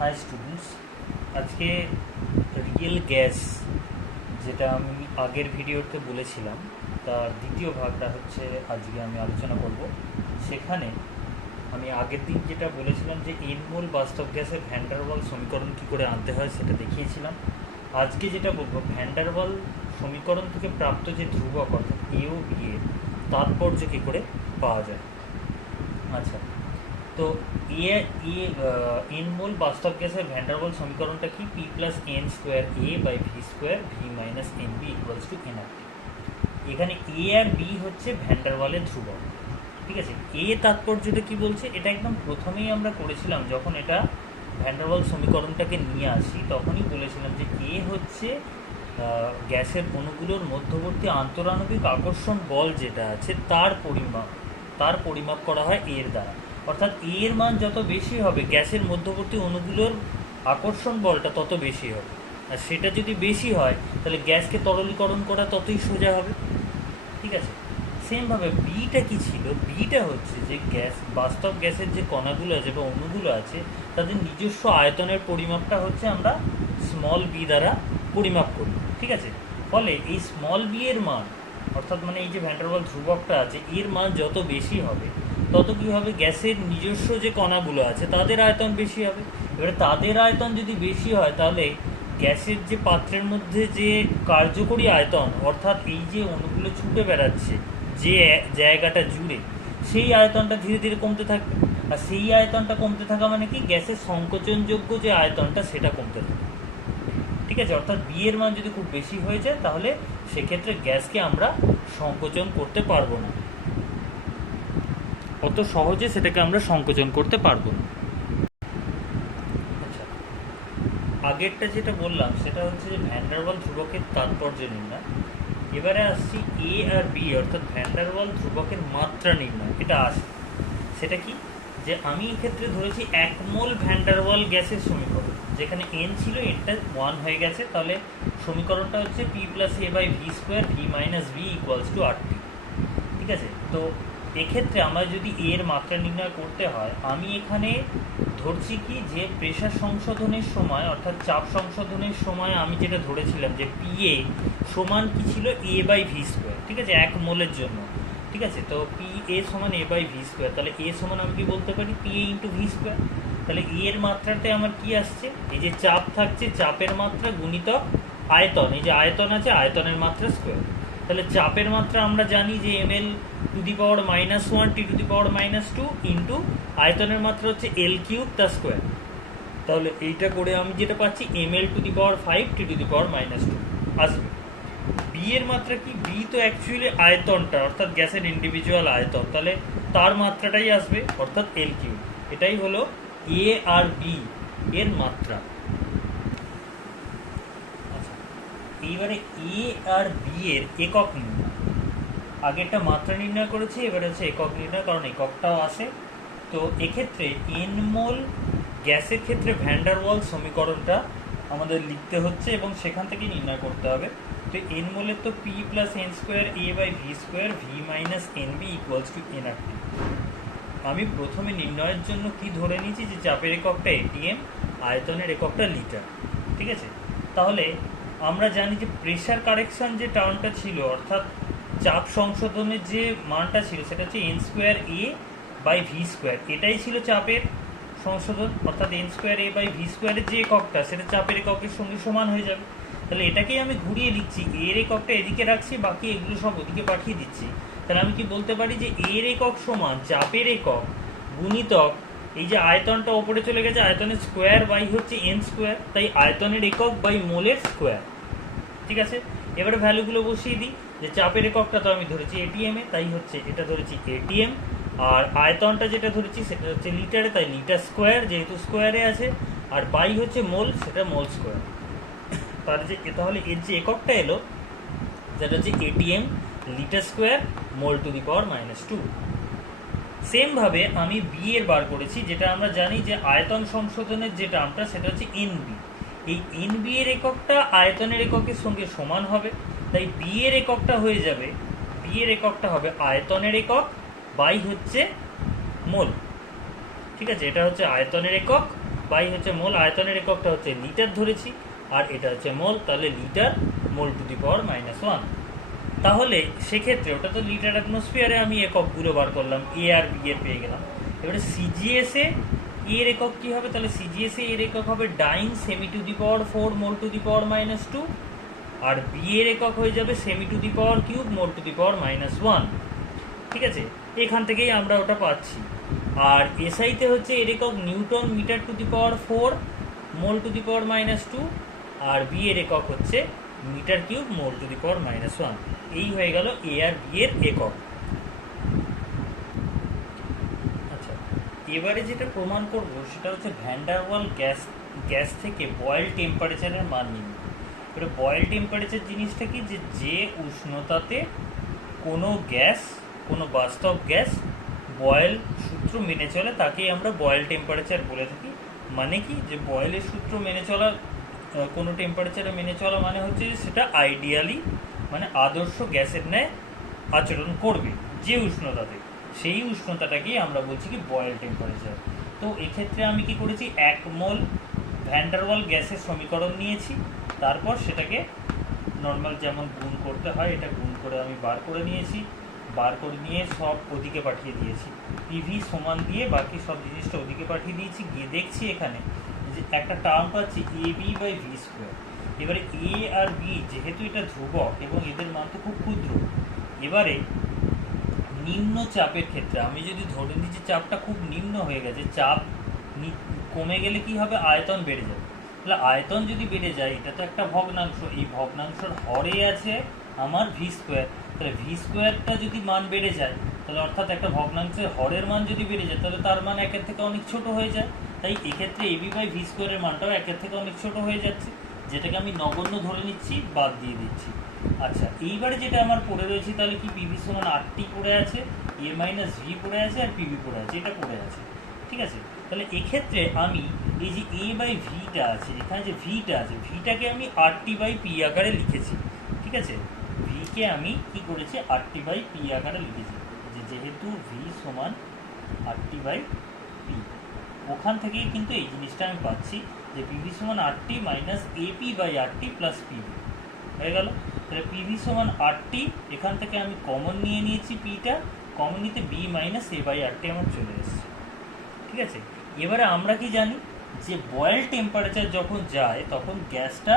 High students, আজকে real gas যেটা আমি আগের ভিডিওতে বলেছিলাম তার দ্বিতীয় ভাগটা হচ্ছে আজকে আমি আলোচনা করব। সেখানে আমি আগের দিন যেটা বলেছিলাম যে এনমোল বাস্তব গ্যাসের ভ্যান্ডারওয়াল সমীকরণ কী করে আনতে হয় সেটা দেখিয়েছিলাম। আজকে যেটা বলবো, ভ্যান্ডারওয়াল সমীকরণ থেকে প্রাপ্ত যে ধ্রুবক অর্থাৎ এ ও বি এর তাৎপর্য কী করে পাওয়া যায়। আচ্ছা, তো এ এ এন মোল বাস্তব গ্যাসের ভ্যান্ডারওয়াল সমীকরণটা কি? P plus N square A by V square V minus N B equals to N R T. এখানে এ আর বি হচ্ছে ভ্যান্ডারওয়ালের ধ্রুবক, ঠিক আছে। এ তাৎপর্যটা কি বলছে, এটা একদম প্রথমেই আমরা করেছিলাম যখন এটা ভ্যান্ডারওয়াল সমীকরণটাকে নিয়ে আসি, তখনই বলেছিলাম যে এ হচ্ছে গ্যাসের অণুগুলোর মধ্যবর্তী আন্তরাণবিক আকর্ষণ বল যেটা আছে তার পরিমাপ করা হয় এর দ্বারা। অর্থাৎ এর মান যত বেশি হবে গ্যাসের মধ্যবর্তী অণুগুলোর আকর্ষণ বলটা তত বেশি হবে, আর সেটা যদি বেশি হয় তাহলে গ্যাসকে তরলীকরণ করা ততই সোজা হবে, ঠিক আছে। সেমভাবে বিটা কি ছিল, বিটা হচ্ছে যে বাস্তব গ্যাসের যে কণাগুলো আছে বা অণুগুলো আছে তাদের নিজস্ব আয়তনের পরিমাপটা হচ্ছে আমরা স্মল বি দ্বারা পরিমাপ করি, ঠিক আছে। ফলে এই স্মল বি এর মান অর্থাৎ মানে এই যে ভ্যান্ডারওয়াল ধ্রুবকটা আছে এর মান যত বেশি হবে তত কী হবে, গ্যাসের নিজস্ব যে কণাগুলো আছে তাদের আয়তন বেশি হবে। এবারে তাদের আয়তন যদি বেশি হয় তাহলে গ্যাসের যে পাত্রের মধ্যে যে কার্যকরী আয়তন অর্থাৎ এই যে অণুগুলো ছুটে বেড়াচ্ছে যে জায়গাটা জুড়ে, সেই আয়তনটা ধীরে ধীরে কমতে থাকবে। আর সেই আয়তনটা কমতে থাকা মানে কি, গ্যাসের সংকোচনযোগ্য যে আয়তনটা সেটা কমতে থাকবে, ঠিক আছে। অর্থাৎ বি এর মান যদি খুব বেশি হয়ে যায় তাহলে সেক্ষেত্রে গ্যাসকে আমরা সংকোচন করতে পারবো না, অত সহজে সেটাকে আমরা সংকোচন করতে পারবো না। আচ্ছা, আগেরটা যেটা বললাম সেটা হচ্ছে যে ভ্যান্ডারওয়াল ধ্রুবকের তাৎপর্য নির্ণয়। এবারে আসছি এ আর বি অর্থাৎ ভ্যান্ডারওয়াল ধ্রুবকের মাত্রা নির্ণয়। এটা আসে সেটা কি, যে আমি এক্ষেত্রে ধরেছি এক মোল ভ্যান্ডারওয়াল গ্যাসের সমীকরণ, যেখানে এন ছিল এনটা 1 হয়ে গেছে, তাহলে সমীকরণটা হচ্ছে P plus A by V square V minus V equals to R T, ঠিক আছে। তো এক্ষেত্রে আমার যদি এর মাত্রা নির্ণয় করতে হয়, আমি এখানে ধরছি কি যে প্রেশার সংশোধনের সময় অর্থাৎ চাপ সংশোধনের সময় আমি যেটা ধরেছিলাম যে পি এ সমান কি ছিল, এ বাই ভি স্কোয়ার, ঠিক আছে, এক মোলের জন্য, ঠিক আছে। তো পি এ সমান এ বাই ভি স্কোয়ার, তাহলে এ সমান আমি কি বলতে পারি, P A into V square. তাহলে এর মাত্রাতে আমার কি আসছে, এই যে চাপ থাকছে চাপের মাত্রা গুণিতক আয়তন, এই যে আয়তন আছে আয়তনের মাত্রা স্কোয়ার। তাহলে চাপের মাত্রা আমরা জানি যে M L to the power -1 T to the power -2 into আয়তনের মাত্রা হচ্ছে এল কিউব তার স্কোয়ার। তাহলে এইটা করে আমি যেটা পাচ্ছি M L to the power 5 T to the power -2 আসবে। বি এর মাত্রা কি, বি তো অ্যাকচুয়ালি আয়তনটা অর্থাৎ গ্যাসের ইন্ডিভিজুয়াল আয়তন, তাহলে তার মাত্রাটাই আসবে অর্থাৎ এল কিউব। এটাই হলো এ আর বি এর মাত্রা। আচ্ছা, এইবারে এ আর বি এর একক নির্ণয়। আগে একটা মাত্রা নির্ণয় করেছি, এবারে হচ্ছে একক নির্ণয়, কারণ এককটাও আসে। তো এক্ষেত্রে এন মোল গ্যাসের ক্ষেত্রে ভ্যান্ডারওয়াল সমীকরণটা আমাদের লিখতে হচ্ছে এবং সেখান থেকে নির্ণয় করতে হবে। তো এন মোলের তো P plus N square A by V square V minus N B equals to N R T. আমি প্রথমে নির্ণয়ের জন্য কি ধরে নিয়েছি যে চাপের এককটা এটিএম, আয়তনের এককটা লিটার, ঠিক আছে। তাহলে আমরা জানি যে প্রেশার কারেকশন যে টার্মটা ছিল অর্থাৎ চাপ সংশোধনের যে মানটা ছিল সেটা হচ্ছে N square A by V square, এটাই ছিল চাপের সংশোধন, অর্থাৎ N square A by V স্কোয়ারের যে এককটা সেটা চাপের এককের সঙ্গে সমান হয়ে যাবে। তাহলে এটাকেই আমি ঘুরিয়ে লিখছি, এর এককটা এদিকে রাখছি, বাকি এগুলো সব ওদিকে পাঠিয়ে দিচ্ছি। তাহলে আমি কি বলতে পারি যে এর একক সমান চাপের একক গুণিতক এই যে আয়তনটা ওপরে চলে গেছে আয়তনের স্কোয়ার বাই হচ্ছে এন স্কোয়ার, তাই আয়তনের একক বাই মোলের স্কোয়ার, ঠিক আছে। এবারে ভ্যালুগুলো বসিয়ে দিই, যে চাপের এককটা তো আমি ধরেছি এটিএম এ, তাই হচ্ছে এটা ধরেছি এটিএম, আর আয়তনটা যেটা ধরেছি সেটা হচ্ছে লিটারে, তাই লিটার স্কোয়ার যেহেতু স্কোয়ারে আছে, আর বাই হচ্ছে মোল, সেটা মোল স্কোয়ার। তাহলে এর যে এককটা এলো যেটা হচ্ছে ATM litre square mole to the power -2। সেমভাবে আমি বি এর বার করেছি, যেটা আমরা জানি যে আয়তন সংশোধনের যে টার্মটা সেটা হচ্ছে এনবি। এই এনবি এর এককটা আয়তনের এককের সঙ্গে সমান হবে, তাই বি এর এককটা হয়ে যাবে, বি এর এককটা হবে আয়তনের একক বাই হচ্ছে মোল, ঠিক আছে। এটা হচ্ছে আয়তনের একক বাই হচ্ছে মোল, আয়তনের এককটা হচ্ছে লিটার ধরেছি, আর এটা হচ্ছে মোল, তাহলে litre mole to the power -1। তাহলে সেক্ষেত্রে ওটা তো লিটার অ্যাটমসফিয়ারে আমি এককগুলো বার করলাম, এ আর বি এর পেয়ে গেলাম। এবারে সিজিএসে এর একক কী হবে, তাহলে সিজিএসে এর একক হবে ডাইন সেমি to the power 4 mole to the power -2, আর বি এর একক হয়ে যাবে সেমি to the power cube mole to the power -1। ঠিক আছে, এখান থেকেই আমরা ওটা পাচ্ছি। আর এসআইতে হচ্ছে এর একক newton metre to the power 4 mole to the power -2, আর বি এর একক হচ্ছে metre cube mole to the power -1। এই হয়ে গেল এ আর বি এর একক। আচ্ছা, এবারে যেটা প্রমাণ করব সেটা হচ্ছে ভ্যান ডার ওয়াল গ্যাস থেকে বয়েল টেম্পারেচারের মান নির্ণয়। এবারে বয়েল টেম্পারেচার জিনিসটা কি, যে উষ্ণতাতে কোনো গ্যাস, কোনো বাস্তব গ্যাস বয়েল সূত্র মেনে চলে তাকেই আমরা বয়েল টেম্পারেচার বলে থাকি। মানে কি, যে বয়েলের সূত্র মেনে চলা, কোনো টেম্পারেচারে মেনে চলা মানে হচ্ছে যে সেটা আইডিয়ালি মানে আদর্শ গ্যাসের ন্যায় আচরণ করবে যে উষ্ণতাতে, সেই উষ্ণতাটাকেই আমরা বলছি কি বয়েল টেম্পারেচার। তো এক্ষেত্রে আমি কি করেছি, 1 মোল ভ্যান ডার ওয়াল গ্যাসের সমীকরণ নিয়েছি, তারপর সেটাকে নর্মাল যেমন গুণ করতে হয় এটা গুণ করে আমি বার করে নিয়েছি, বার করে নিয়ে সব ওদিকে পাঠিয়ে দিয়েছি, পিভি সমান দিয়ে বাকি সব জিনিসটা ওদিকে পাঠিয়ে দিয়েছি। গিয়ে দেখছি এখানে যে একটা টার্ম পাচ্ছি A B by V square. এবারে এ আর বি যেহেতু এটা ধ্রুবক এবং এদের মান তো খুব ক্ষুদ্র, এবারে নিম্ন চাপের ক্ষেত্রে আমি যদি ধরে নিই যে চাপটা খুব নিম্ন হয়ে গেছে, চাপ কমে গেলে কি হবে, আয়তন বেড়ে যাবে। তাহলে আয়তন যদি বেড়ে যায়, এটা তো একটা ভগ্নাংশ, এই ভগ্নাংশের হরে আছে আমার ভি স্কোয়ার, তাহলে ভি স্কোয়ারটা যদি মান বেড়ে যায়, তাহলে অর্থাৎ একটা ভগ্নাংশের হরের মান যদি বেড়ে যায়, তাহলে তার মান 1 থেকে অনেক ছোট হয়ে যায়। তাই এক্ষেত্রে এবি বাই ভি স্কোয়ারের মানটাও 1 থেকে অনেক ছোট হয়ে যাচ্ছে, যেটাকে আমি নগণ্য ধরে নিচ্ছি, বাদ দিয়ে দিচ্ছি। আচ্ছা, এইবারে যেটা আমার পড়ে রয়েছে, তাহলে কি পিভি সমান আরটি পড়ে আছে, এ মাইনাস ভি পড়ে আছে, আর পিভি পড়ে আছে, এটা পড়ে আছে। ঠিক আছে, তাহলে এক্ষেত্রে আমি এই যে এ বাই ভিটা আছে, এখানে যে ভিটা আছে, ভিটাকে আমি আরটি বাই পি আকারে লিখেছি। ঠিক আছে, ভিকে আমি কি করেছি, আরটি বাই পি আকারে লিখেছি, যেহেতু ভি সমান আরটি বাই পি, ওখান থেকেই কিন্তু এই জিনিসটা আমি পাচ্ছি যে পিভি সমান RT minus AP by RT plus PV হয়ে গেল। তাহলে পিভি সমান আরটি, এখান থেকে আমি কমন নিয়ে নিয়েছি, পিটা কমন নিতে B minus A by RT আমার চলে এসেছে। ঠিক আছে, এবারে আমরা কি জানি যে বয়েল টেম্পারেচার যখন যায় তখন গ্যাসটা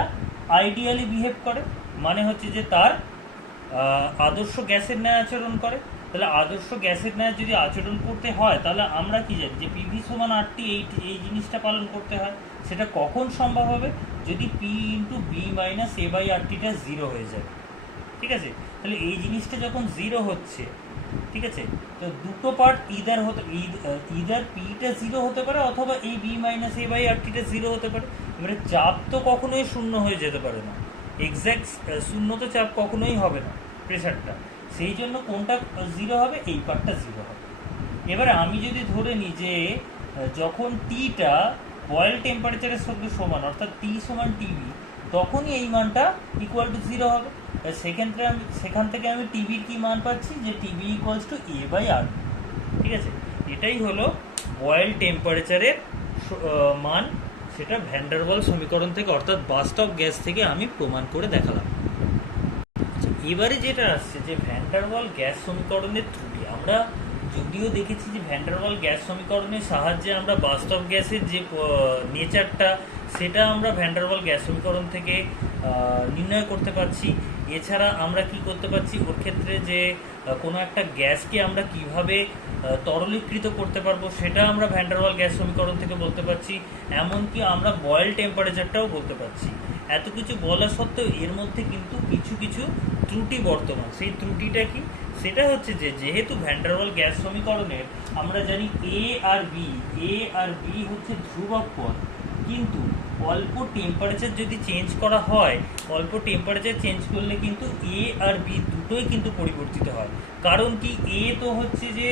আইডিয়ালি বিহেভ করে, মানে হচ্ছে যে তার আদর্শ গ্যাসের ন্যায় আচরণ করে। তাহলে আদর্শ গ্যাসের ন্যায় যদি আচরণ করতে হয়, তাহলে আমরা কি জানি যে পিভি সমান আরটি, এই জিনিসটা পালন করতে হয়। সেটা কখন সম্ভব হবে, যদি P into B minus A by আরটিটা 0 হয়ে যায়। ঠিক আছে, তাহলে এই জিনিসটা যখন 0 হচ্ছে, ঠিক আছে, তো দুটো পার্ট ইদার পিটা 0 হতে পারে অথবা এই বি মাইনাস এ বাই আরটিটা 0 হতে পারে। এবারে চাপ তো কখনোই শূন্য হয়ে যেতে পারে না, এক্স্যাক্ট শূন্য তো চাপ কখনোই হবে না প্রেশারটা, সেই জন্য কোনটা 0 হবে, এই পার্টটা 0 হবে। এবারে আমি যদি ধরে নিই যে যখন টিটা বয়েল টেম্পারেচারের সঙ্গে সমান, অর্থাৎ টি সমান টিবি, তখনই এই মানটা ইকুয়াল টু 0 হবে। সেক্ষেত্রে সেখান থেকে আমি টিভির কি মান পাচ্ছি, যে TV equals to A by R. ঠিক আছে, এটাই হলো বয়েল টেম্পারেচারের মান, সেটা ভ্যান ডার ওয়াল সমীকরণ থেকে, অর্থাৎ বাস্তব গ্যাস থেকে আমি প্রমাণ করে দেখালাম। এবারে যেটা আসছে যে ভ্যান ডার ওয়াল গ্যাস সমীকরণের ত্রুটি, আমরা যদিও দেখেছি যে ভ্যান ডার ওয়াল গ্যাস সমীকরণের সাহায্যে আমরা বাস্তব গ্যাসের যে নেচারটা, সেটা আমরা ভ্যান ডার ওয়াল গ্যাস সমীকরণ থেকে নির্ণয় করতে পারছি। এছাড়া আমরা কি করতে পারছি, ওর ক্ষেত্রে যে কোনো একটা গ্যাসকে আমরা কিভাবে তরলীকৃত করতে পারবো, সেটা আমরা ভ্যান ডার ওয়াল গ্যাস সমীকরণ থেকে বলতে পারছি। এমনকি আমরা বয়েল টেম্পারেচারটাও বলতে পারছি। এত কিছু বলা সত্ত্বেও এর মধ্যে কিন্তু কিছু কিছু ত্রুটি বর্তমান। সেই ত্রুটিটা কি, সেটা হচ্ছে যে যেহেতু ভ্যান ডার ওয়াল গ্যাস সমীকরণের আমরা জানি এ আর বি হচ্ছে ধ্রুবক পদ, কিন্তু অল্প টেম্পারেচার যদি চেঞ্জ করা হয়, অল্প টেম্পারেচার চেঞ্জ করলে কিন্তু এ আর বি দুটোই কিন্তু পরিবর্তিত হয়। কারণ কি, এ তো হচ্ছে যে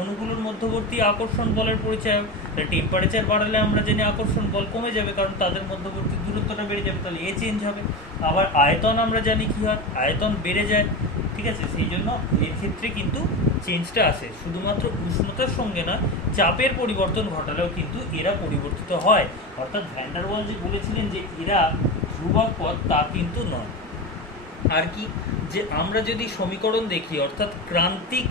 অণুগুলোর মধ্যবর্তী আকর্ষণ বলের পরিচয়, টেম্পারেচার বাড়ালে আমরা জানি আকর্ষণ বল কমে যাবে, কারণ তাদের মধ্যবর্তী দূরত্বটা বেড়ে যাবে, তাহলে এ চেঞ্জ হবে। আবার আয়তন আমরা জানি কি হয়, আয়তন বেড়ে যায়। ঠিক আছে, সেই জন্য এর ক্ষেত্রে কিন্তু চেঞ্জটা আসে, শুধুমাত্র উষ্ণতার সঙ্গে না, চাপের পরিবর্তন ঘটালেও কিন্তু এরা পরিবর্তিত হয়। অর্থাৎ ভ্যান ডার ওয়াল যে বলেছিলেন যে এরা ধ্রুবক পদ, তা কিন্তু নয়। আর কি, যে আমরা যদি সমীকরণ দেখি, অর্থাৎ ক্রান্তিক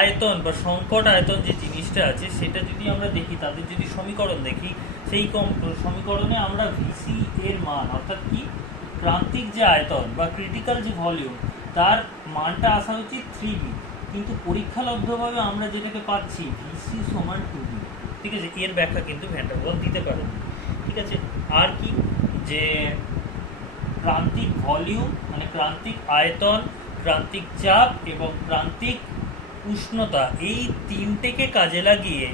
আয়তন বা সংকট আয়তন যে জিনিসটা আছে সেটা যদি আমরা দেখি, তাদের যদি সমীকরণ দেখি, সেই সমীকরণে আমরা ভিসি এর মান, অর্থাৎ কি ক্রান্তিক যে আয়তন বা ক্রিটিক্যাল যে ভলিউম, তার মানটা আসা উচিত 3b, কিন্তু পরীক্ষালব্ধভাবে আমরা যেটাকে পাচ্ছি ভিসি সমান 2b। ঠিক আছে, এর ব্যাখ্যা কিন্তু ভ্যান ডার ওয়াল দিতে পারেন। ঠিক আছে, আর কি, যে ক্রান্তিক ভলিউম মানে ক্রান্তিক আয়তন, ক্রান্তিক চাপ এবং ক্রান্তিক উষ্ণতা, এই তিনটেকে কাজে লাগিয়ে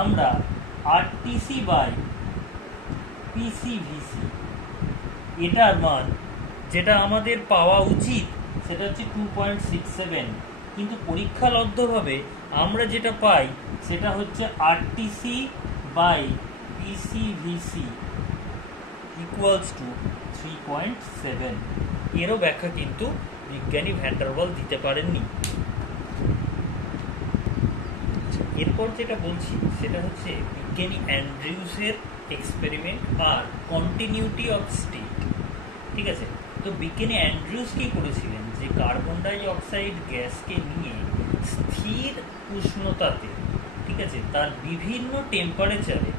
আমরা আরটিসি বাই পিসিভিসি এটার মান যেটা আমাদের পাওয়া উচিত সেটা হচ্ছে 2.67, কিন্তু পরীক্ষালব্ধভাবে আমরা যেটা পাই সেটা হচ্ছে আরটিসি বাই পিসিভিসি ইকুয়ালস টু 3.7। এরও ব্যাখ্যা কিন্তু বিজ্ঞানী ভ্যান ডার ওয়াল দিতে পারেননি। এরপর যেটা বলছি সেটা হচ্ছে বিজ্ঞানী অ্যান্ড্রিউসের এক্সপেরিমেন্ট আর কন্টিনিউটি অফ স্টেট। ঠিক আছে, তো বিজ্ঞানী অ্যান্ড্রিউস কী করেছিলেন, যে কার্বন ডাই অক্সাইড গ্যাসকে নিয়ে স্থির উষ্ণতাতে, ঠিক আছে, তার বিভিন্ন টেম্পারেচারে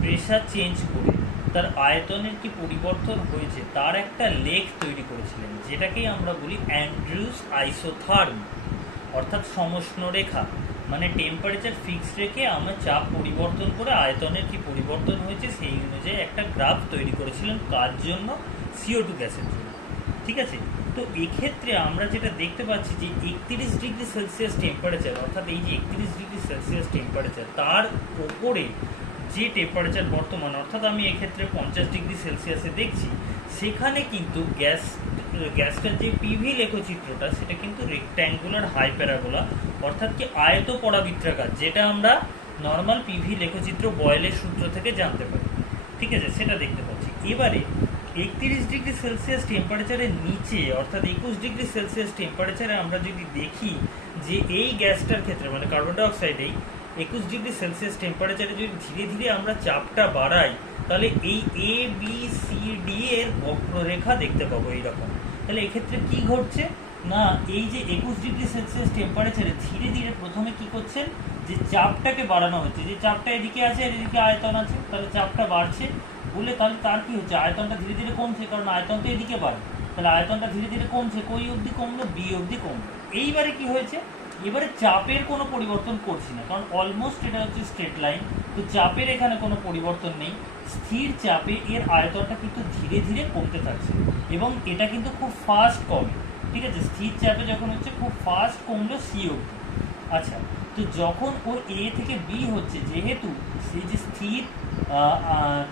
প্রেশার চেঞ্জ করে তার আয়তনের কি পরিবর্তন হয়েছে তার একটা লেখ তৈরি করেছিলেন, যেটাকেই আমরা বলি অ্যান্ড্রিউস আইসোথার্ম, অর্থাৎ সমষ্ণ রেখা। মানে টেম্পারেচার ফিক্সড রেখে আমরা চাপ পরিবর্তন করে আয়তনের কি পরিবর্তন হয়েছে সেই অনুযায়ী একটা গ্রাফ তৈরি করেছিলেন, কার জন্য, CO2 গ্যাসের জন্য। ঠিক আছে, তো এক্ষেত্রে আমরা যেটা দেখতে পাচ্ছি যে 31 ডিগ্রি সেলসিয়াস টেম্পারেচার, অর্থাৎ এই যে 31 ডিগ্রি সেলসিয়াস টেম্পারেচার, তার ওপরে যে টেম্পারেচার বর্তমান, অর্থাৎ আমি এক্ষেত্রে 50 ডিগ্রি সেলসিয়াসে দেখছি, সেখানে কিন্তু গ্যাসটার যে পিভি লেখচিত্রটা সেটা কিন্তু রেক্ট্যাঙ্গুলার হাই প্যারাবোলা, অর্থাৎ কি আয়ত পরাবৃত্তাকার, যেটা আমরা নর্মাল পিভি লেখচিত্র বয়েলের সূত্র থেকে জানতে পারি। ঠিক আছে, সেটা দেখতে পাচ্ছি। এবারে 31 ডিগ্রি সেলসিয়াস টেম্পারেচারের নিচে, অর্থাৎ 21 ডিগ্রি সেলসিয়াস টেম্পারেচারে আমরা যদি দেখি যে এই গ্যাসটার ক্ষেত্রে মানে কার্বন ডাই অক্সাইড এই 21 ডিগ্রি সেলসিয়াস টেম্পারেচারে যদি ধীরে ধীরে আমরা চাপটা বাড়াই, তাহলে এই ABCD এর বক্ররেখা দেখতে পাবো এইরকম। তাহলে এক্ষেত্রে কি ঘটছে না, এই যে 21 ডিগ্রি সেলসিয়াস টেম্পারেচারে ধীরে ধীরে প্রথমে কি করছেন, যে চাপটাকে বাড়ানো হচ্ছে, যে চাপটা এদিকে আছে এদিকে আয়তন আছে, তাহলে চাপটা বাড়ছে বলে তাহলে তার কি হচ্ছে, আয়তনটা ধীরে ধীরে কমছে, কারণ আয়তন তো এদিকে বাড়ে, তাহলে আয়তনটা ধীরে ধীরে কমছে, কই অবধি কমলো, বি অবধি কমলো। এইবারে কি হয়েছে, এবারে চাপের কোনো পরিবর্তন করছি না, কারণ অলমোস্ট এটা হচ্ছে স্ট্রেট লাইন, তো চাপের এখানে কোনো পরিবর্তন নেই। স্থির চাপে এর আয়তনটা কিন্তু ধীরে ধীরে কমতে থাকছে এবং এটা কিন্তু খুব ফাস্ট কমে। ঠিক আছে, স্থির চাপে যখন হচ্ছে খুব ফাস্ট কমলো সি অবধি। আচ্ছা, তো যখন ওর এ থেকে বি হচ্ছে, যেহেতু সেই যে স্থির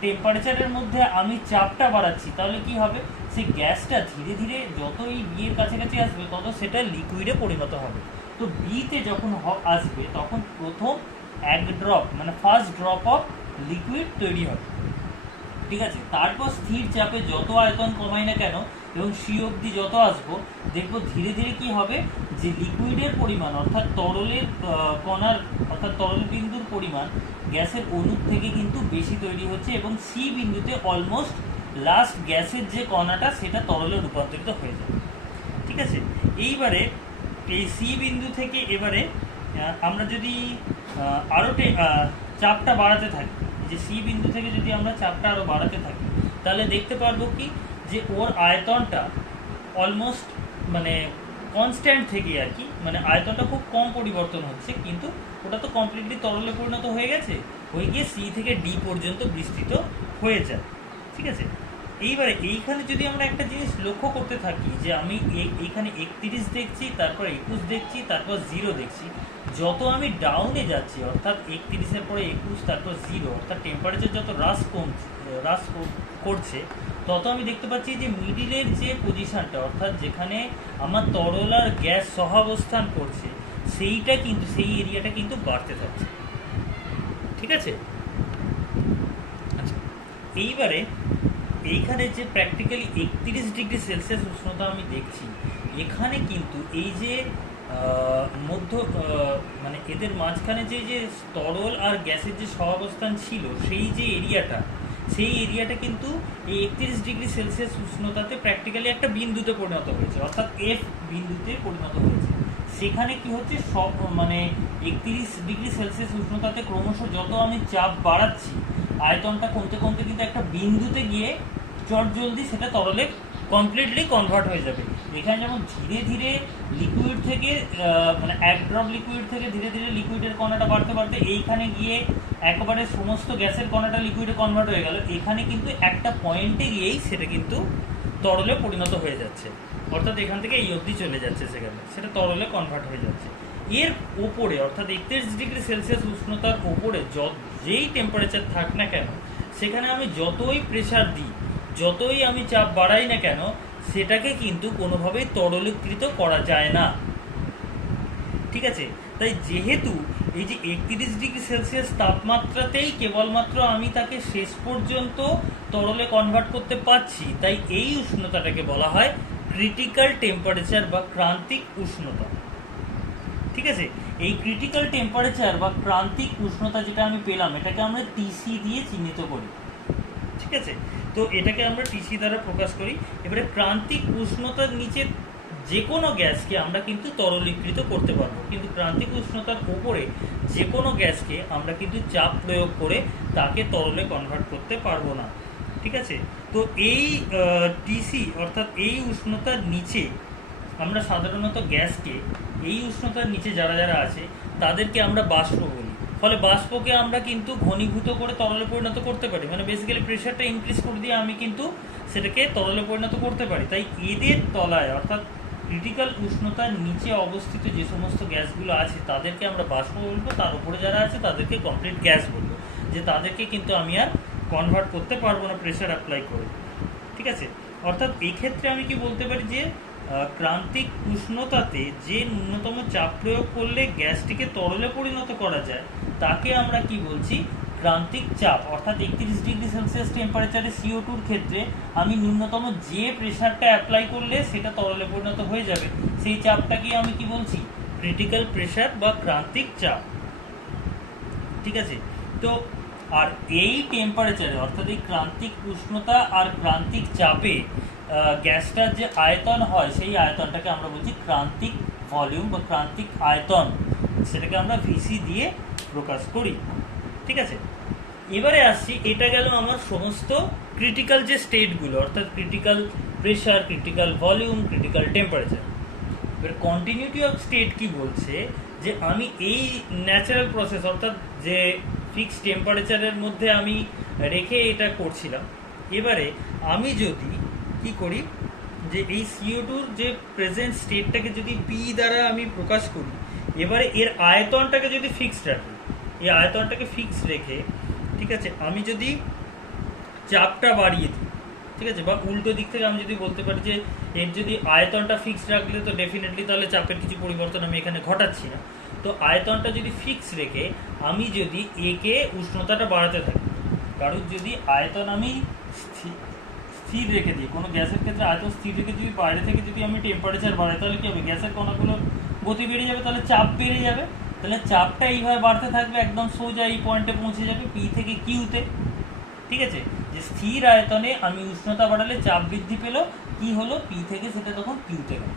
টেম্পারেচারের মধ্যে আমি চাপটা বাড়াচ্ছি, তাহলে কি হবে, সেই গ্যাসটা ধীরে ধীরে যত এই বি এর কাছাকাছি আসবে তত সেটা লিকুইডে পরিণত হবে। তো বিতে যখন আসবে তখন প্রথম এক ড্রপ মানে ফার্স্ট ড্রপ অফ লিকুইড তৈরি হবে। ঠিক আছে, তারপর স্থির চাপে যত আয়তন কমাই না কেন এবং সি অবধি যত আসবো, দেখবো ধীরে ধীরে কি হবে, যে লিকুইডের পরিমাণ অর্থাৎ তরলের কণার অর্থাৎ তরল বিন্দুর পরিমাণ গ্যাসের অণুর থেকে কিন্তু বেশি তৈরি হচ্ছে এবং সি বিন্দুতে অলমোস্ট লাস্ট গ্যাসের যে কণাটা সেটা তরলে রূপান্তরিত হয়ে যাবে। ঠিক আছে, এইবারে এই সি বিন্দু থেকে এবারে আমরা যদি আরও চাপটা বাড়াতে থাকি, যে সি বিন্দু থেকে যদি আমরা চাপটা আরও বাড়াতে থাকি, তাহলে দেখতে পারবো কি, যে ওর আয়তনটা অলমোস্ট মানে কনস্ট্যান্ট থেকে আর কি, মানে আয়তনটা খুব কম পরিবর্তন হচ্ছে, কিন্তু ওটা তো কমপ্লিটলি তরলে পরিণত হয়ে গেছে, হয়ে গিয়ে সি থেকে ডি পর্যন্ত বিস্তৃত হয়ে যায়। ঠিক আছে, এইবারে এইখানে যদি আমরা একটা জিনিস লক্ষ্য করতে থাকি, যে আমি এইখানে 31 দেখছি, তারপর 21 দেখছি, তারপর 0 দেখছি, যত আমি ডাউনে যাচ্ছি অর্থাৎ 31-এর পরে 21 তারপর 0, অর্থাৎ টেম্পারেচার যত হ্রাস করছে, তত আমি দেখতে পাচ্ছি যে মিডিলের যে পজিশানটা অর্থাৎ যেখানে আমার তরল আর গ্যাস সহাবস্থান করছে, সেইটা কিন্তু সেই এরিয়াটা কিন্তু বাড়তে থাকছে। ঠিক আছে, আচ্ছা, এইবারে এইখানে যে প্র্যাকটিক্যালি 31 ডিগ্রি সেলসিয়াস উষ্ণতা আমি দেখছি, এখানে কিন্তু এই যে মধ্য মানে এদের মাঝখানে যে তরল আর গ্যাসের যে সহাবস্থান ছিল, সেই এরিয়াটা কিন্তু এই 31 ডিগ্রি সেলসিয়াস উষ্ণতাতে প্র্যাকটিক্যালি একটা বিন্দুতে পরিণত হয়েছে, অর্থাৎ এফ বিন্দুতে পরিণত হয়েছে। সেখানে কি হচ্ছে, সব মানে 31 ডিগ্রি সেলসিয়াস উষ্ণতাতে ক্রমশ যত আমি চাপ বাড়াচ্ছি, আয়তনটা কমতে কমতে কিন্তু একটা বিন্দুতে গিয়ে চটজলদি সেটা তরলে কমপ্লিটলি কনভার্ট হয়ে যাবে। এখানে যেমন ধীরে ধীরে লিকুইড থেকে মানে এক ড্রপ লিকুইড থেকে ধীরে ধীরে লিকুইডের কণাটা বাড়তে বাড়তে এইখানে গিয়ে একবারে সমস্ত গ্যাসের কণাটা লিকুইডে কনভার্ট হয়ে গেল, এখানে কিন্তু একটা পয়েন্টে গিয়েই সেটা কিন্তু তরলে পরিণত হয়ে যাচ্ছে, অর্থাৎ এখান থেকে এই অবধি চলে যাচ্ছে, সেখানে সেটা তরলে কনভার্ট হয়ে যাচ্ছে। এর ওপরে অর্থাৎ 31 ডিগ্রি সেলসিয়াস উষ্ণতার ওপরে যেই টেম্পারেচার থাক না কেন, সেখানে আমি যতই প্রেশার দিই, যতই আমি চাপ বাড়াই না কেন, সেটাকে কিন্তু কোনোভাবেই তরলীকৃত করা যায় না। ঠিক আছে, তাই যেহেতু এই যে 31 ডিগ্রি সেলসিয়াস তাপমাত্রাতেই কেবলমাত্র আমি তাকে শেষ পর্যন্ত তরলে কনভার্ট করতে পারছি, তাই এই উষ্ণতাটাকে বলা হয় ক্রিটিক্যাল টেম্পারেচার বা ক্রান্তিক উষ্ণতা। ঠিক আছে, এই ক্রিটিক্যাল টেম্পারেচার বা ক্রান্তিক উষ্ণতা যেটা আমি পেলাম, এটাকে আমরা টিসি দিয়ে চিহ্নিত করি। ঠিক আছে, তো এটাকে আমরা টিসি দ্বারা প্রকাশ করি। এবারে ক্রান্তিক উষ্ণতার নিচে যে কোনো গ্যাসকে আমরা কিন্তু তরলীকৃত করতে পারবো, কিন্তু ক্রান্তিক উষ্ণতার উপরে যে কোনো গ্যাসকে আমরা কিন্তু চাপ প্রয়োগ করে তাকে তরলে কনভার্ট করতে পারবো না। ঠিক আছে, তো এই টিসি অর্থাৎ এই উষ্ণতার নিচে আমরা সাধারণত গ্যাসকে, এই উষ্ণতার নিচে যারা যারা আছে তাদেরকে আমরা বাষ্প বলি। ফলে বাষ্পকে আমরা কিন্তু ঘনীভূত করে তরলে পরিণত করতে পারি, মানে বেসিক্যালি প্রেশারটা ইনক্রিজ করে দিয়ে আমি কিন্তু সেটাকে তরলে পরিণত করতে পারি। তাই এদের তলায় অর্থাৎ ক্রিটিক্যাল উষ্ণতার নিচে অবস্থিত যে সমস্ত গ্যাসগুলো আছে তাদেরকে আমরা বাষ্প বলবো, তার উপরে যারা আছে তাদেরকে কমপ্লিট গ্যাস বলবো, যে তাদেরকে কিন্তু আমি আর কনভার্ট করতে পারবো না প্রেশার অ্যাপ্লাই করে। ঠিক আছে, অর্থাৎ এই ক্ষেত্রে আমি কি বলতে পারি যে ক্রান্তিক উষ্ণতাতে যে ন্যূনতম চাপ প্রয়োগ করলে গ্যাসটিকে তরলে পরিণত করা যায় তাকে আমরা কি বলছি, ক্রান্তিক চাপ। অর্থাৎ 31 ডিগ্রি সেলসিয়াস টেম্পারেচারে CO2-র ক্ষেত্রে আমি ন্যূনতম যে প্রেশারটা অ্যাপ্লাই করলে সেটা তরলে পরিণত হয়ে যাবে, সেই চাপটাকে আমি কি বলছি, ক্রিটিক্যাল প্রেশার বা ক্রান্তিক চাপ। ঠিক আছে, তো আর এই টেম্পারেচারে অর্থাৎ এই ক্রান্তিক উষ্ণতা আর ক্রান্তিক চাপে গ্যাসটার যে আয়তন হয়, সেই আয়তনটাকে আমরা বলছি ক্রান্তিক ভলিউম বা ক্রান্তিক আয়তন, সেটাকে আমরা ভিসি দিয়ে প্রকাশ করি। ঠিক আছে, এবারে আসছি, এটা গেল আমার সমস্ত ক্রিটিক্যাল যে স্টেটগুলো, অর্থাৎ critical pressure, critical volume, critical temperature. এবার কন্টিনিউটি অফ স্টেট কি বলছে, যে আমি এই ন্যাচারাল প্রসেস অর্থাৎ যে ফিক্সড টেম্পারেচারের মধ্যে আমি রেখে এটা করছিলাম, এবারে আমি যদি কি করি, যে এই CO2-র যে প্রেজেন্ট স্টেটটাকে যদি পি দ্বারা আমি প্রকাশ করি, এবারে এর আয়তনটাকে যদি ফিক্সড রাখি, এই আয়তনটাকে ফিক্সড রেখে, ঠিক আছে, আমি যদি চাপটা বাড়িয়ে দিই, ঠিক আছে, বা উল্টো দিক থেকে আমি যদি বলতে পারি যে এর যদি আয়তনটা ফিক্সড রাখলে তো ডেফিনেটলি তাহলে চাপের কিছু পরিবর্তন আমি এখানে ঘটাচ্ছি না। তো আয়তনটা যদি ফিক্স রেখে আমি যদি একে উষ্ণতাটা বাড়াতে থাকি, কারণ যদি আয়তন আমি স্থির রেখে দিই, কোনো গ্যাসের ক্ষেত্রে আয়তন স্থির রেখে যদি বাইরে থেকে যদি আমি টেম্পারেচার বাড়াই, তাহলে কি হবে, গ্যাসের কণাগুলোর গতি বেড়ে যাবে, তাহলে চাপ বেড়ে যাবে, তাহলে চাপটা এইভাবে বাড়তে থাকবে, একদম সোজা এই পয়েন্টে পৌঁছে যাবে পি থেকে কিউতে। ঠিক আছে, যে স্থির আয়তনে আমি উষ্ণতা বাড়ালে চাপ বৃদ্ধি পেল, কি হলো, পি থেকে সেটা তখন কিউতে গেল।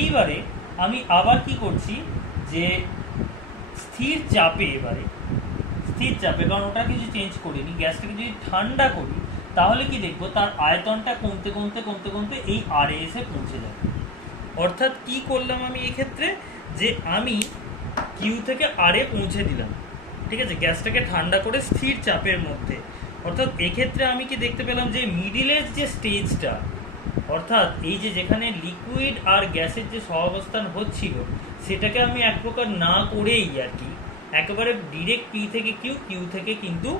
এইবারে আমি আবার কি করছি, যে স্থির চাপে, এবারে স্থির চাপে, কারণ ওটা কিছু চেঞ্জ করিনি, গ্যাসটাকে যদি ঠান্ডা করি তাহলে কি দেখবো, তার আয়তনটা কমতে কমতে কমতে কমতে এই আর এসে পৌঁছে যাবে। অর্থাৎ কি করলাম আমি এক্ষেত্রে, যে আমি কিউ থেকে আর এ পৌঁছে দিলাম। ঠিক আছে, গ্যাসটাকে ঠান্ডা করে স্থির চাপের মধ্যে। অর্থাৎ এক্ষেত্রে আমি কি দেখতে পেলাম, যে মিডিলের যে স্টেজটা, অর্থাৎ এই যে যেখানে লিকুইড আর গ্যাসের যে সহাবস্থান হচ্ছিল, সেটাকে আমি এক প্রকার না করেই আর কি একেবারে ডিরেক্ট পি থেকে কিউ, কিউ থেকে কিন্তু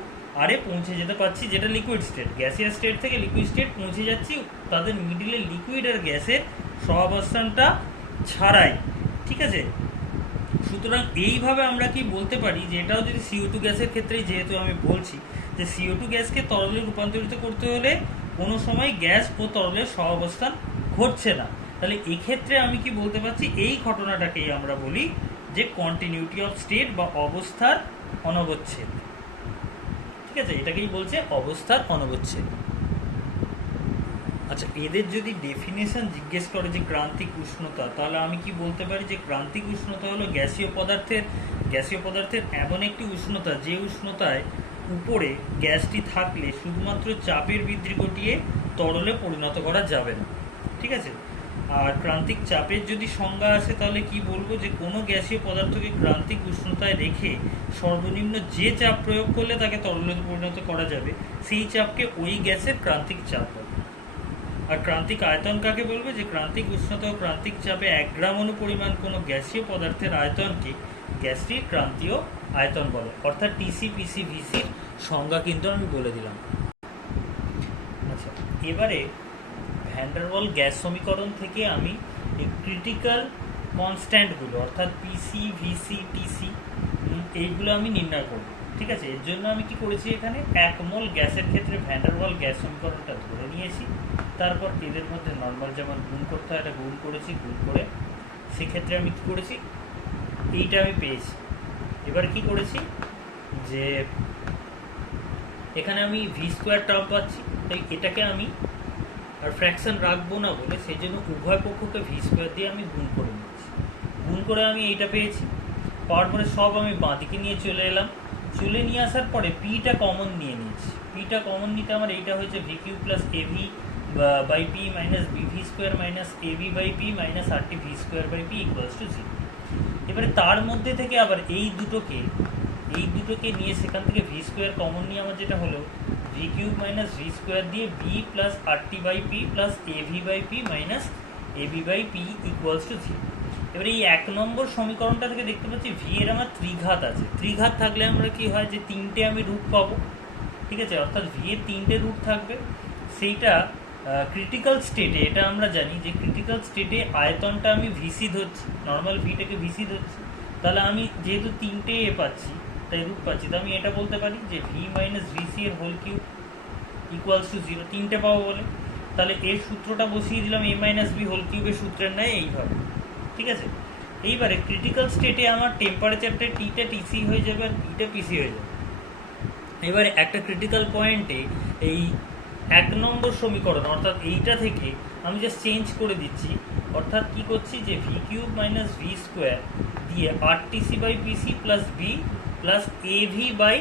আরে পৌঁছে যেতে পারছি, যেটা লিকুইড স্টেট, গ্যাসিয়াস স্টেট থেকে লিকুইড স্টেট পৌঁছে যাচ্ছি তাদের মিডিলে লিকুইড আর গ্যাসের সহাবস্থানটা ছাড়াই। ঠিক আছে, সুতরাং এইভাবে আমরা কি বলতে পারি, যে এটাও যদি CO2 গ্যাসের ক্ষেত্রেই যেহেতু আমি বলছি, যে CO2 গ্যাসকে তরলে রূপান্তরিত করতে হলে কোনো সময় গ্যাস ও তরলের সহাবস্থান ঘটছে না, তাহলে এক্ষেত্রে আমি কি বলতে পারছি, এই ঘটনাটাকেই আমরা বলি যে কন্টিনিউটি অফ স্টেট বা অবস্থার অনবচ্ছেদ। ঠিক আছে, এটাকেই বলছে অবস্থার অনবচ্ছেদ। আচ্ছা, এদের যদি ডেফিনেশন জিজ্ঞেস করে যে ক্রান্তিক উষ্ণতা, তাহলে আমি কি বলতে পারি যে ক্রান্তিক উষ্ণতা হলো গ্যাসীয় পদার্থের এমন একটি উষ্ণতা যে উষ্ণতায় উপরে গ্যাসটি থাকলে শুধুমাত্র চাপের বৃদ্ধি ঘটিয়ে তরলে পরিণত করা যাবে না। ঠিক আছে, আর ক্রান্তিক চাপের যদি সংজ্ঞা আসে তাহলে কি বলবো, যে কোনো গ্যাসীয় পদার্থকে ক্রান্তিক উষ্ণতায় রেখে সর্বনিম্ন যে চাপ প্রয়োগ করলে তাকে তরলে পরিণত করা যাবে সেই চাপকে ওই গ্যাসের ক্রান্তিক চাপ বলে। আর ক্রান্তিক আয়তন কাকে বলবে, যে ক্রান্তিক উষ্ণতা ও ক্রান্তিক চাপে 1 গ্রাম অনুপরিমাণ কোনো গ্যাসীয় পদার্থের আয়তনকে গ্যাসটির ক্রান্তীয় আয়তন বলে। অর্থাৎ টিসি, পিসি, ভিসির সংজ্ঞা কিন্তু আমি বলে দিলাম। আচ্ছা, এবারে ভ্যান ডার ওয়াল গ্যাস সমীকরণ থেকে আমি এই ক্রিটিক্যাল কনস্ট্যান্টগুলো অর্থাৎ পিসি, ভিসি, টিসি এইগুলো আমি নির্ণয় করব। ঠিক আছে, এর জন্য আমি কি করেছি, এখানে 1 মোল গ্যাসের ক্ষেত্রে ভ্যান ডার ওয়াল গ্যাস সমীকরণটা ধরে নিয়েছি। তারপর এদের মধ্যে নর্মাল যেমন গুণ করতে হয় এটা গুণ করেছি, গুণ করে সেক্ষেত্রে আমি কি করেছি, এইটা আমি পেয়েছি। এবার কি করেছি, যে এখানে আমি ভি স্কোয়ার টার্ম পাচ্ছি, তাই এটাকে আমি আর ফ্র্যাকশন রাখবো না বলে সেই জন্য উভয় পক্ষকে ভি স্কোয়ার দিয়ে আমি গুণ করে নিয়েছি। গুণ করে আমি এইটা পেয়েছি। পাওয়ার পরে সব আমি বাঁদিকে নিয়ে চলে এলাম। চলে নিয়ে আসার পরে পিটা কমন নিয়ে নিয়েছি। পিটা কমন নিতে আমার এইটা হয়েছে V cube plus AV by P minus BV square minus AB by P minus RT V square by P equals to 0। এবারে তার মধ্যে থেকে আবার এই দুটোকে নিয়ে সেখান থেকে ভি স্কোয়ার কমন নিয়ে আমার যেটা হলো V cube minus V square দিয়ে B plus RT by P plus AV by P minus AB by P equals to 0। এবারে এই 1 নম্বর সমীকরণটা থেকে দেখতে পাচ্ছি ভি এর আমার ত্রিঘাত আছে। ত্রিঘাত থাকলে আমরা কি হয়, যে 3টে আমি রুট পাবো। ঠিক আছে, অর্থাৎ ভি এর 3টে রুট থাকবে। সেইটা ক্রিটিক্যাল স্টেটে, এটা আমরা জানি যে ক্রিটিক্যাল স্টেটে আয়তনটা আমি ভিসি ধরছি, নর্মাল ভিটাকে ভিসি ধরছি। তাহলে আমি যেহেতু 3টে এ পাচ্ছি, তাই রুট পাচ্ছি, তো আমি এটা বলতে পারি যে ভি মাইনাস ভিসি এর হোল কিউব ইকুয়ালস টু 0, 3টে পাবো বলে। তাহলে এর সূত্রটা বসিয়ে দিলাম এ মাইনাস বি হোল কিউবের সূত্রের ন্যায় এইভাবে। ঠিক আছে, এইবারে ক্রিটিক্যাল স্টেটে আমার টেম্পারেচারটা টিটা টিসি হয়ে যাবে আর পিটা পিসি হয়ে যাবে। এবারে একটা ক্রিটিক্যাল পয়েন্টে এই 1 নম্বর সমীকরণ অর্থাৎ এইটা থেকে আমি জাস্ট চেঞ্জ করে দিচ্ছি। অর্থাৎ কি করছি, যে V cube minus V square দিয়ে R TC by PC plus B plus AV by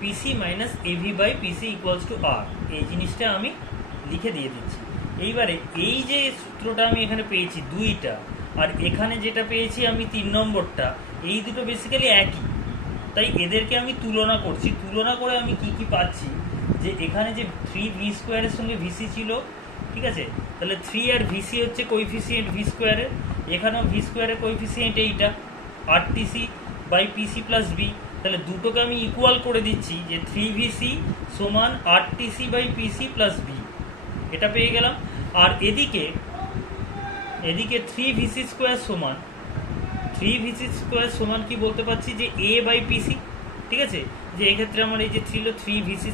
PC minus AV by PC equals to আর, এই জিনিসটা আমি লিখে দিয়ে দিচ্ছি। এইবারে এই যে সূত্রটা আমি এখানে পেয়েছি 2টা, আর এখানে যেটা পেয়েছি আমি 3 নম্বরটা, এই দুটো বেসিক্যালি একই। তাই এদেরকে আমি তুলনা করছি। তুলনা করে আমি কি কি পাচ্ছি, যে এখানে যে 3 ভি স্কোয়ারের সঙ্গে ভিসি ছিল, ঠিক আছে, তাহলে 3 আর ভিসি হচ্ছে কোএফিসিয়েন্ট ভি স্কোয়ারের, এখানেও ভি স্কোয়ারের কোএফিসিয়েন্ট এইটা R TC by PC plus B. তাহলে দুটোকে আমি ইকুয়াল করে দিচ্ছি, যে 3 ভিসি সমান R TC by PC plus B, এটা পেয়ে গেলাম। আর এদিকে 3 ভিসি স্কোয়ার সমান কি বলতে পারছি, যে এ বাই পিসি। ঠিক আছে, যে এক্ষেত্রে আমার এই যে ছিল 3 ভিসি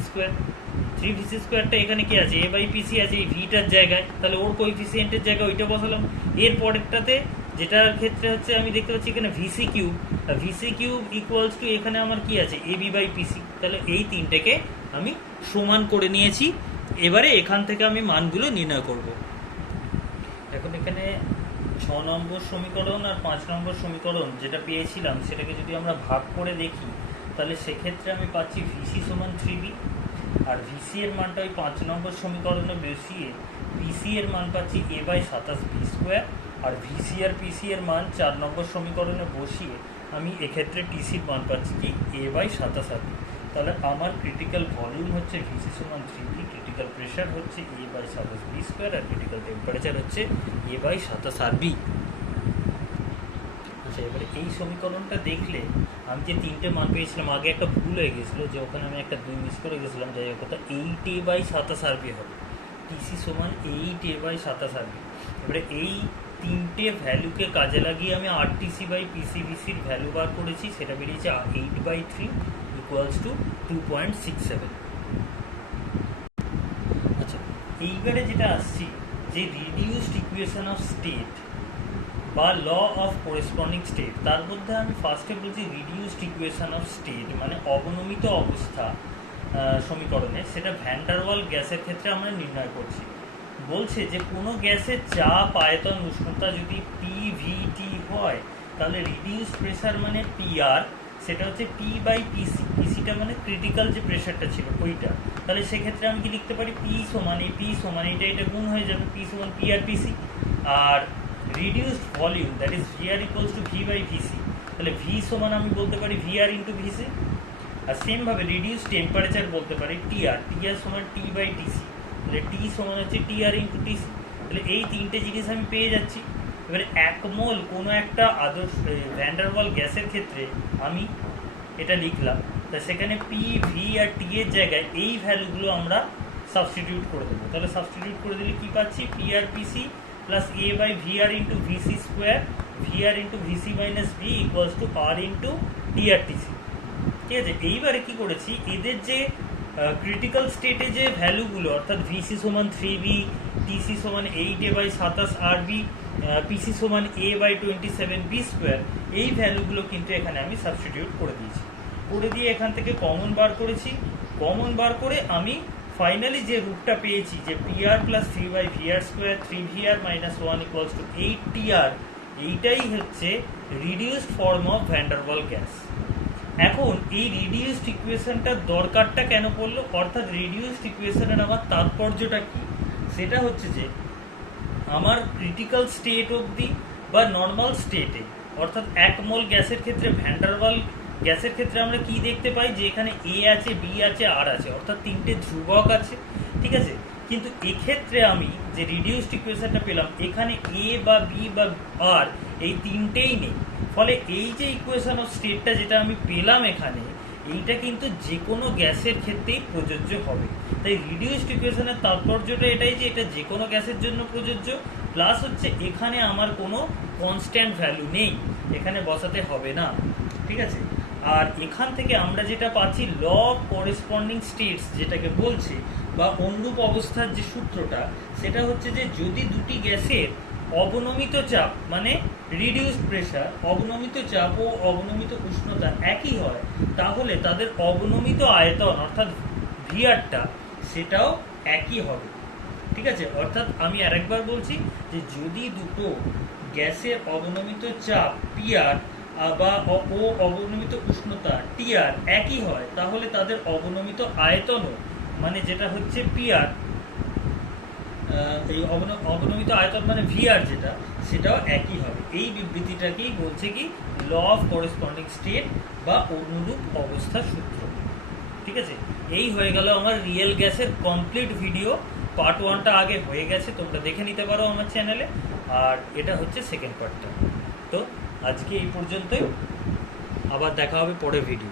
স্কোয়ারটা এখানে কি আছে, এ বাই পিসি আছে এই ভিটার জায়গায়, তাহলে ওর কোএফিসিয়েন্টের জায়গায় ওইটা বসালাম। এর পরেরটাতে যেটার ক্ষেত্রে হচ্ছে আমি দেখতে পাচ্ছি এখানে ভিসি কিউব ইকুয়ালস টু এখানে আমার কি আছে, এবি বাই পিসি। তাহলে এই 3টেকে আমি সমান করে নিয়েছি। এবারে এখান থেকে আমি মানগুলো নির্ণয় করব। এখন এখানে 6 নম্বর সমীকরণ আর 5 নম্বর সমীকরণ যেটা পেয়েছিলাম সেটাকে যদি আমরা ভাগ করে দেখি, তাহলে সেক্ষেত্রে আমি পাচ্ছি ভিসি সমান 3বি, আর ভিসি এর মানটা ওই 5 নম্বর সমীকরণে বসিয়ে পিসি এর মান পাচ্ছি এ বাই 27 ভি স্কোয়ার, আর ভিসি আর পিসি এর মান 4 নম্বর সমীকরণে বসিয়ে আমি এক্ষেত্রে টিসির মান পাচ্ছি কি এ বাই 27 বি। তাহলে আমার ক্রিটিক্যাল ভলিউম হচ্ছে ভিসি সমান 3বি, ক্রিটিক্যাল প্রেশার হচ্ছে এ বাই 27 বি স্কোয়ার, আর ক্রিটিক্যাল টেম্পারেচার হচ্ছে এ বাই 27 বি। আচ্ছা, এবারে এই সমীকরণটা দেখলে আমি যে 3টে মান পেয়েছিলাম, আগে একটা ভুল হয়ে গেছিলো, যে ওখানে আমি একটা 2 মিস করে গেছিলাম, যাই হোক ওটা 8a বাই 27 বি হবে। টিসি সমান 8a বাই 27 বি। এবারে এই 3টে ভ্যালুকে কাজে লাগিয়ে আমি আর টিসি বাই পিসি ভিসির ভ্যালু বার করেছি, সেটা বেরিয়েছে 8/3 ইকুয়ালস টু 2.67। আচ্ছা, এইবারে যেটা আসছি যে রিডিউসড ইকুয়েশন অফ স্টেট বা ল অফ করেসপন্ডিং স্টেট, তার মধ্যে আমি ফার্স্টে বলছি রিডিউসড ইকুয়েশন অফ স্টেট মানে অবনমিত অবস্থা সমীকরণে, সেটা ভ্যান ডার ওয়াল গ্যাসের ক্ষেত্রে আমরা নির্ণয় করছি। বলছে যে কোনো গ্যাসের চাপ, আয়তন, উষ্ণতা যদি পিভিটি হয়, তাহলে রিডিউসড প্রেশার মানে পিআর, সেটা হচ্ছে পি বাই পিসি। পিসিটা মানে ক্রিটিক্যাল যে প্রেশারটা ছিল ওইটা। তাহলে সেক্ষেত্রে আমি কি লিখতে পারি, পি সমান এই পি সমান এটা গুণ হয়ে যাবে, পি সমান পি আর পিসি। আর reduced volume that is VR equals to V by VC, তাহলে ভি সমান আমি বলতে পারি ভিআর ইন্টু ভিসি। আর সেমভাবে রিডিউস টেম্পারেচার বলতে পারি টিআর, টিআর সমান টি বাই টিসি, তাহলে টি সমান হচ্ছে টিআর ইন্টু টিসি। তাহলে এই তিনটে জিনিস আমি পেয়ে যাচ্ছি। এবারে এক মোল কোনো একটা আদর্শ ভ্যান ডার ওয়াল গ্যাসের ক্ষেত্রে আমি এটা লিখলাম, তা সেখানে পি, ভি আর টি এর জায়গায় এই ভ্যালুগুলো আমরা সাবস্টিটিউট করে দেবো। তাহলে সাবস্টিটিউট করে দিলে কী পাচ্ছি, P R PC plus A by V R into VC square, V R into VC minus V equals to R into T R TC. ঠিক আছে, এইবারে কি করেছি, এদের যে ক্রিটিক্যাল স্টেটে যে ভ্যালুগুলো, অর্থাৎ ভিসি সমান 3বি, টিসি সমান 8a বাই 27 আরবি, পিসি সমান এ বাই 27বি স্কোয়ার, এই ভ্যালুগুলো কিন্তু এখানে আমি সাবস্টিটিউট করে দিয়েছি। করে দিয়ে এখান থেকে কমন বার করেছি। কমন বার করে আমি ফাইনালি যে রূপটা পেয়েছি, যে PR plus 3 by VR square, 3ভিআর মাইনাস 1 ইকুয়ালস টু 8টিআর, এইটাই হচ্ছে reduced form of van der Waal gas. এখন এই রিডিউসড ইকুয়েশনটার দরকারটা কেন পড়লো, অর্থাৎ রিডিউসড ইকুয়েশনের আমার তাৎপর্যটা কি, সেটা হচ্ছে যে আমার ক্রিটিক্যাল স্টেট অবধি বা নর্মাল স্টেটে, অর্থাৎ এক মোল গ্যাসের ক্ষেত্রে ভ্যান ডার ওয়াল গ্যাসের ক্ষেত্রে আমরা কি দেখতে পাই, যে এখানে এ আছে, বি আছে, আর আছে, অর্থাৎ তিনটে ধ্রুবক আছে। ঠিক আছে, কিন্তু এক্ষেত্রে আমি যে রিডিউসড ইকুয়েশনটা পেলাম, এখানে এ বা বি বা আর এই তিনটেই নেই। ফলে এই যে ইকুয়েশন অফ স্টেটটা যেটা আমি পেলাম এখানে, এইটা কিন্তু যে কোনো গ্যাসের ক্ষেত্রেই প্রযোজ্য হবে। তাই রিডিউসড ইকুয়েশনের তাৎপর্যটা এটাই যে এটা যে কোনো গ্যাসের জন্য প্রযোজ্য, প্লাস হচ্ছে এখানে আমার কোনো কনস্ট্যান্ট ভ্যালু নেই, এখানে বসাতে হবে না। ঠিক আছে, আর এখান থেকে আমরা যেটা পাচ্ছি ল অফ করেসপন্ডিং স্টেটস যেটাকে বলছে, বা অনুরূপ অবস্থার যে সূত্রটা, সেটা হচ্ছে যে যদি দুটি গ্যাসের অবনমিত চাপ মানে রিডিউসড প্রেশার, অবনমিত চাপ ও অবনমিত উষ্ণতা একই হয়, তাহলে তাদের অবনমিত আয়তন অর্থাৎ ভিআরটা সেটাও একই হবে। ঠিক আছে, অর্থাৎ আমি আরেকবার বলছি যে যদি দুটো গ্যাসের অবনমিত চাপ পিআর বা অবনমিত উষ্ণতা টিআর একই হয়, তাহলে তাদের অবনমিত আয়তনও মানে যেটা হচ্ছে পিআর, এই অবনমিত আয়তন মানে ভিআর যেটা, সেটাও একই হবে। এই বিবৃতিটাকেই বলছে কি ল অফ করেসপন্ডিং স্টেট বা অনুরূপ অবস্থা সূত্র। ঠিক আছে, এই হয়ে গেল আমার রিয়েল গ্যাসের কমপ্লিট ভিডিও। পার্ট 1টা আগে হয়ে গেছে, তোমরা দেখে নিতে পারো আমার চ্যানেলে, আর এটা হচ্ছে সেকেন্ড পার্টটা। তো আজকে এই পর্যন্তই, আবার দেখা হবে পরের ভিডিও।